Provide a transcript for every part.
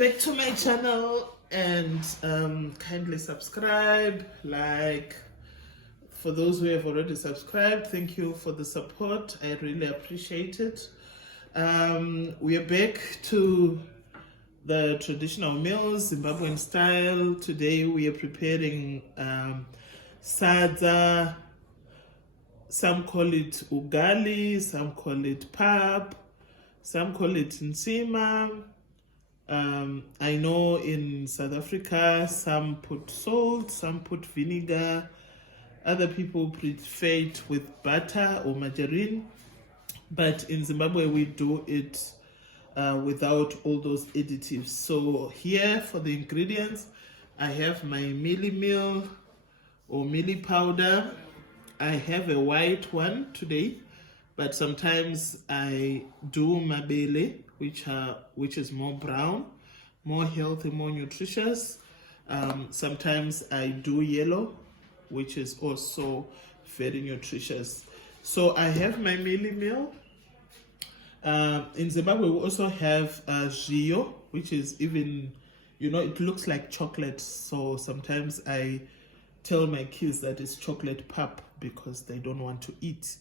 back to my channel, and kindly subscribe, like. For those who have already subscribed, thank you for the support. I really appreciate it. We are back to the traditional meals, Zimbabwean style. Today we are preparing Sadza. Some call it Ugali, some call it pap, some call it Nsima. I know in South Africa some put salt, some put vinegar. Other people prefer it with butter or margarine, but in Zimbabwe we do it without all those additives. So here for the ingredients, I have my mealie meal or mealie powder. I have a white one today, but sometimes I do mabele, which is more brown, more healthy, more nutritious. Sometimes I do yellow, which is also very nutritious. So I have my mealie meal. In Zimbabwe we also have zhio, which is even, it looks like chocolate. So sometimes I tell my kids that it's chocolate pap because they don't want to eat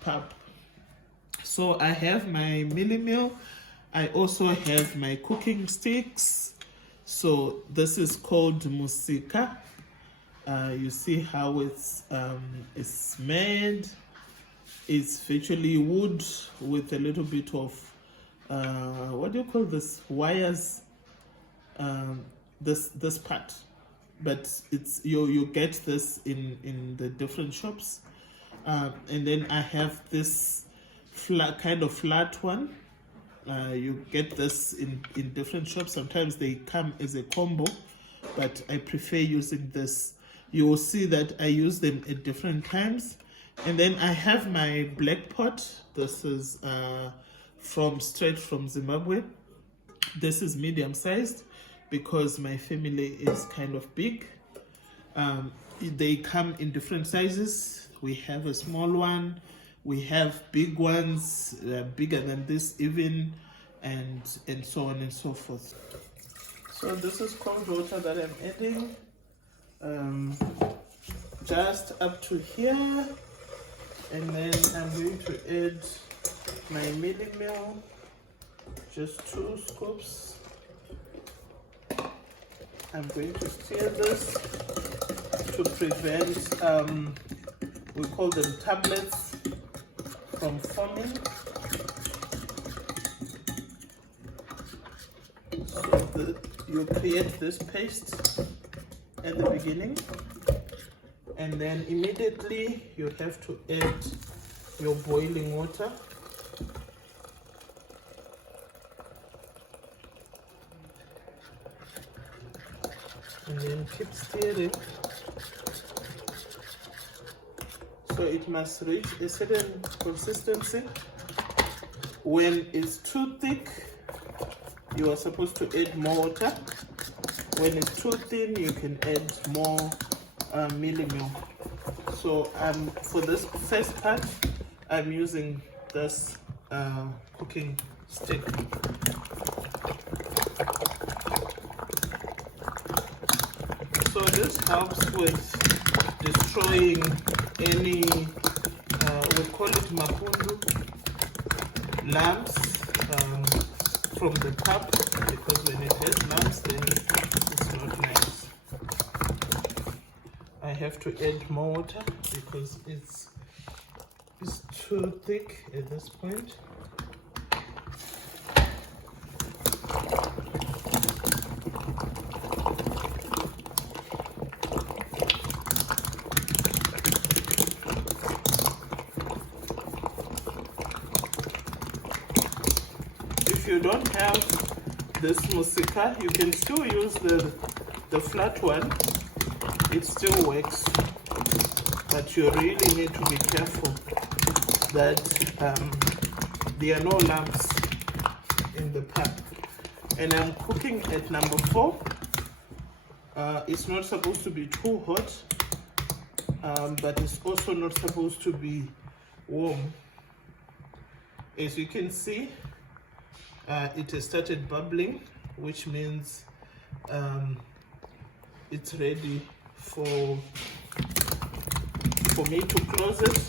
pap. So I have my mealie meal. I also have my cooking sticks. So this is called musika. You see how it's made. It's virtually wood with a little bit of what do you call this, wires, this part, but it's you get this in the different shops. And then I have this kind of flat one. You get this in different shops. Sometimes they come as a combo, but I prefer using this. You will see that I use them at different times. And then I have my black pot. This is straight from Zimbabwe. This is medium sized because my family is kind of big. They come in different sizes. We have a small one, we have big ones, bigger than this even, and so on and so forth. So this is cold water that I'm adding. Just up to here, and then I'm going to add my mealie meal, just 2 scoops. I'm going to stir this to prevent, we call them tablets, from forming. So you create this paste at the beginning, and then immediately you have to add your boiling water. And then keep stirring. So it must reach a certain consistency. When it's too thick, you are supposed to add more water. When it's too thin, you can add more mealie meal. So for this first part, I'm using this cooking stick. So this helps with destroying any, we call it mapundu, lumps from the pap, because when it has lumps then it's not nice. I have to add more water because it's too thick at this point. If you don't have this musika, you can still use the flat one. It still works, but you really need to be careful that there are no lumps in the pan. And I'm cooking at number 4. It's not supposed to be too hot, but it's also not supposed to be warm. As you can see, it has started bubbling which means it's ready for me to close it.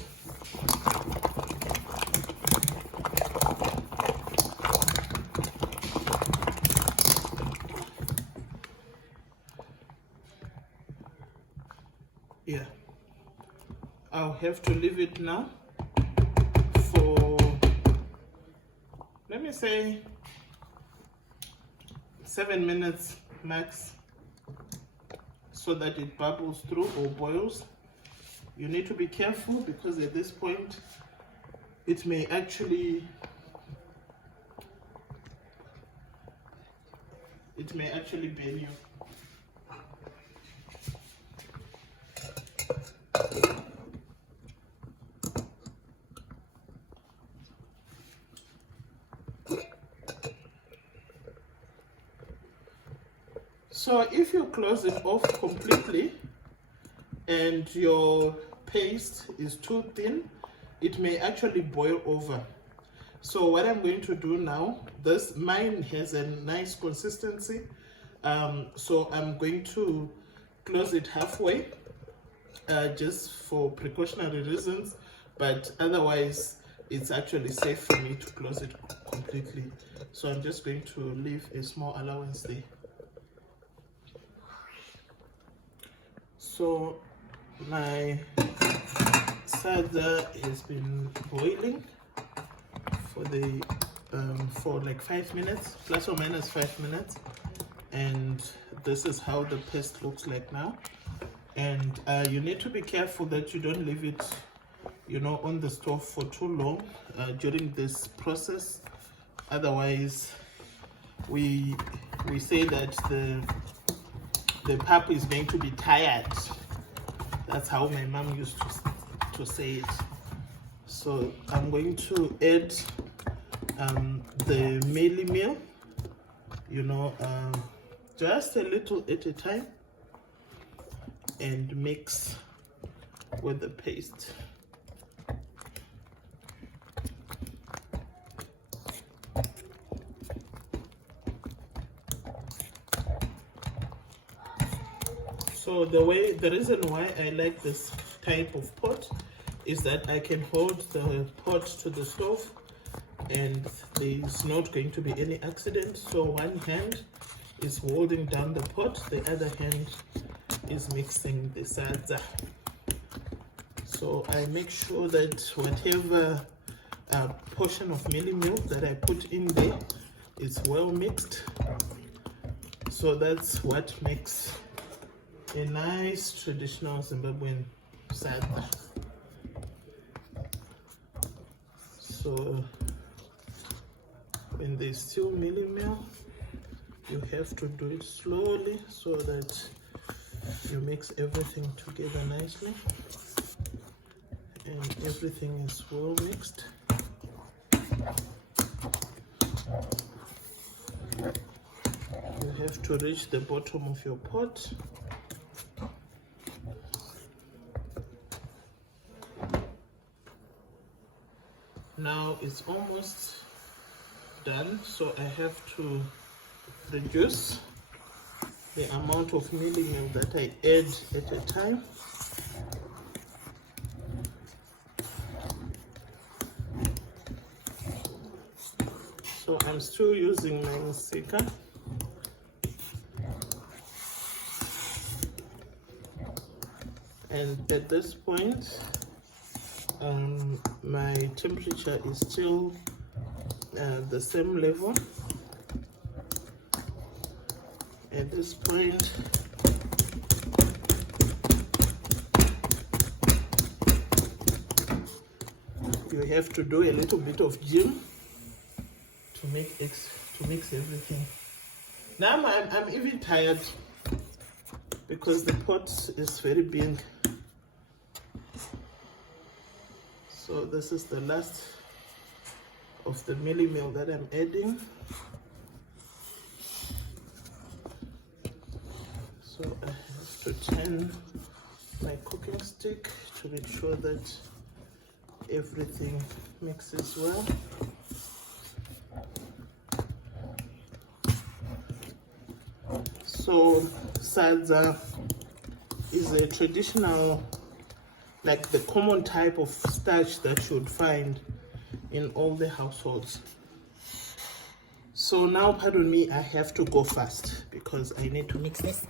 Yeah, I'll have to leave it now for, let me say, 7 minutes max, so that it bubbles through or boils. You need to be careful because at this point it may actually burn you. So if you close it off completely and your paste is too thin, it may actually boil over. So what I'm going to do now, mine has a nice consistency, so I'm going to close it halfway, just for precautionary reasons, but otherwise it's actually safe for me to close it completely. So I'm just going to leave a small allowance there. So my sadza has been boiling for like 5 minutes, plus or minus 5 minutes, and this is how the paste looks like now. And you need to be careful that you don't leave it, you know, on the stove for too long during this process. Otherwise, we say that the pap is going to be tired. That's how my mom used to say it. So I'm going to add the mealie meal, you know, just a little at a time, and mix with the paste. So the reason why I like this type of pot is that I can hold the pot to the stove and there's not going to be any accident. So one hand is holding down the pot, the other hand is mixing the sadza. So I make sure that whatever portion of mealie milk that I put in there is well mixed. So that's what makes a nice traditional Zimbabwean sadza. So when there's still mealie meal, you have to do it slowly so that you mix everything together nicely and everything is well mixed. You have to reach the bottom of your pot. Now it's almost done, so I have to reduce the amount of mealie meal that I add at a time. So I'm still using my Nsima. And at this point, my temperature is still the same level. At this point, you have to do a little bit of gym to mix everything. Now I'm even tired because the pot is very big. So this is the last of the mealie meal that I'm adding. So I have to turn my cooking stick to make sure that everything mixes well. So Sadza is a traditional, like the common type of starch that you would find in all the households. So now, pardon me, I have to go fast because I need to mix this.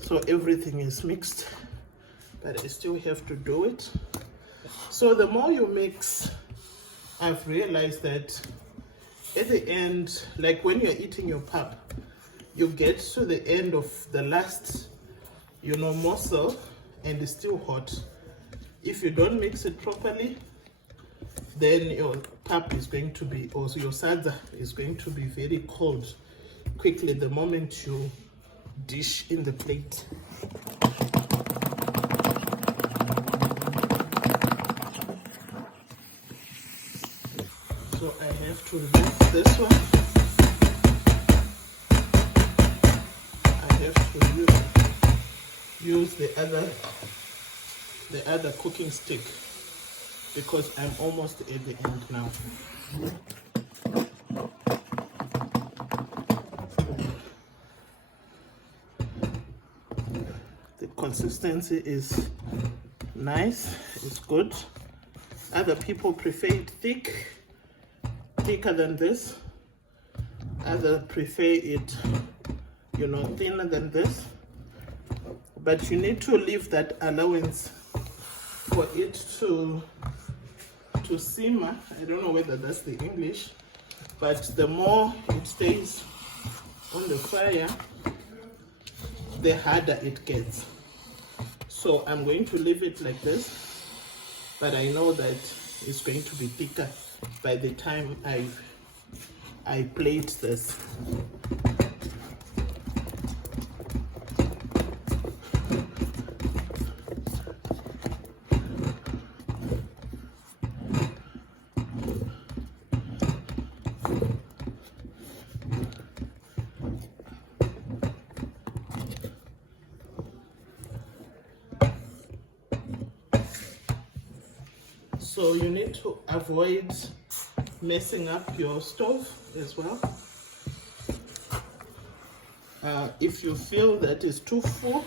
So everything is mixed, but I still have to do it. So the more you mix, I've realized that at the end, like when you're eating your pap, you get to the end of the last, morsel, and it's still hot. If you don't mix it properly, then your pap is going to be, also your sadza is going to be very cold quickly the moment you dish in the plate. So I have to remove this one. I have to use the other cooking stick because I'm almost at the end now. The consistency is nice, it's good. Other people prefer it thicker than this. Others prefer it, thinner than this. But you need to leave that allowance for it to simmer. I don't know whether that's the English, but the more it stays on the fire, the harder it gets. So I'm going to leave it like this, but I know that it's going to be thicker by the time I plate this. So you need to avoid messing up your stove as well. If you feel that it's too full,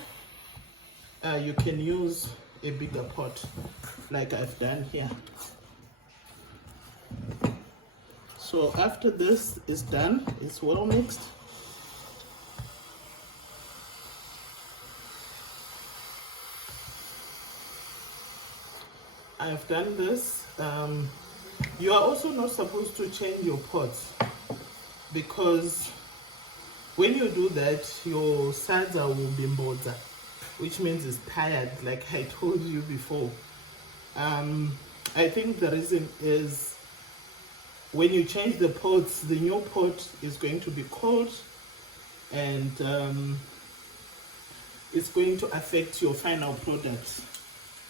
you can use a bigger pot like I've done here. So after this is done, it's well mixed. I've done this. You are also not supposed to change your pots because when you do that, your sadza will be mboza, which means it's tired, like I told you before. I think the reason is when you change the pots, the new pot is going to be cold and it's going to affect your final product.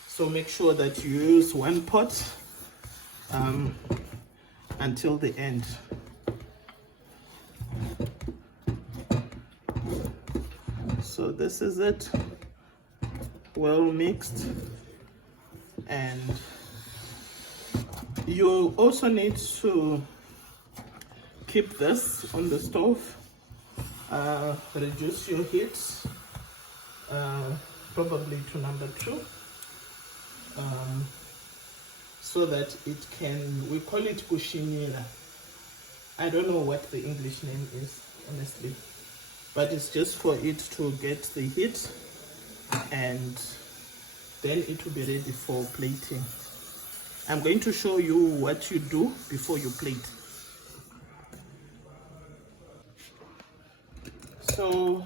So make sure that you use one pot until the end. So this is it, well mixed. And you also need to keep this on the stove, reduce your heat probably to number 2. So that it can, we call it kushinyela. I don't know what the English name is, honestly, but it's just for it to get the heat and then it will be ready for plating. I'm going to show you what you do before you plate. So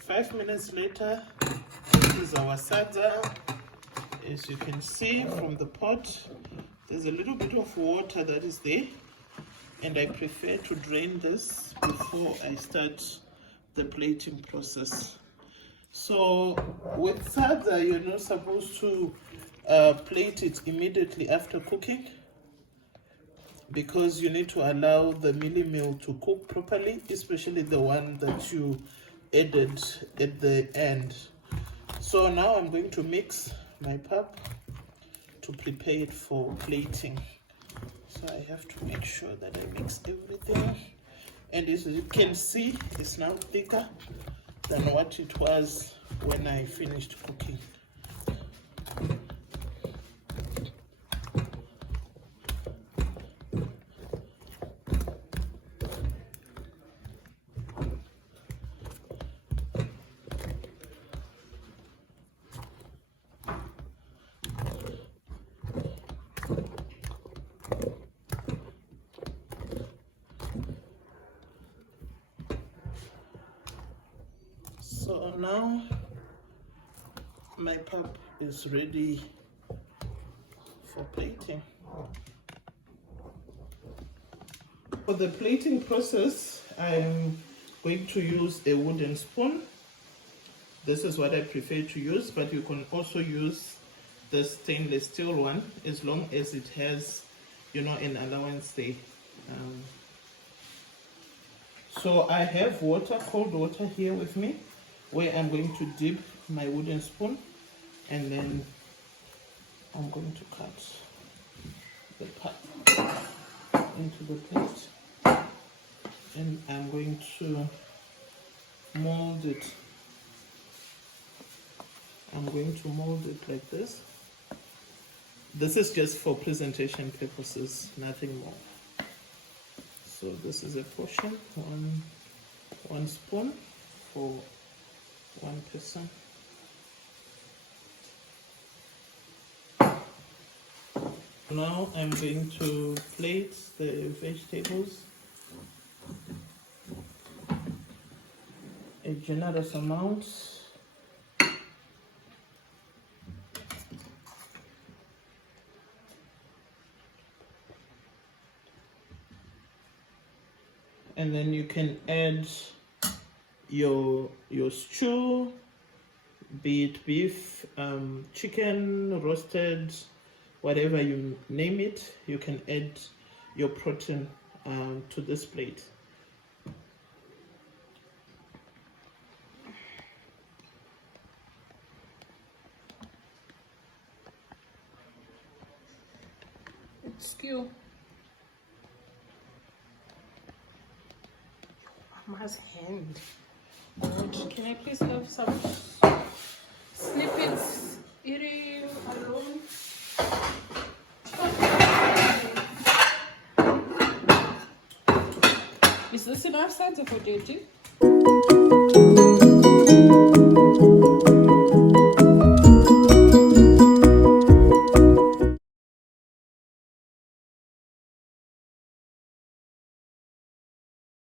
5 minutes later, this is our sadza. As you can see from the pot, there's a little bit of water that is there, and I prefer to drain this before I start the plating process. So with sadza, you're not supposed to plate it immediately after cooking because you need to allow the mealie meal to cook properly, especially the one that you added at the end. So now I'm going to mix my pap to prepare it for plating. So I have to make sure that I mix everything. And as you can see, it's now thicker than what it was when I finished cooking. So now my pap is ready for plating. For the plating process, I'm going to use a wooden spoon. This is what I prefer to use, but you can also use the stainless steel one as long as it has, you know, an allowance there. So I have water, cold water here with me, where I'm going to dip my wooden spoon, and then I'm going to cut the pap into the plate, and I'm going to mold it. I'm going to mold it like this. This is just for presentation purposes, nothing more. So this is a portion, one spoon for one person. Now I'm going to plate the vegetables. A generous amount. And then you can add your stew, be it beef, chicken, roasted, whatever you name it. You can add your protein to this plate. Excuse. Mama's hand. Can I please have some snippets eating alone? Is this enough, Sadza, for dating?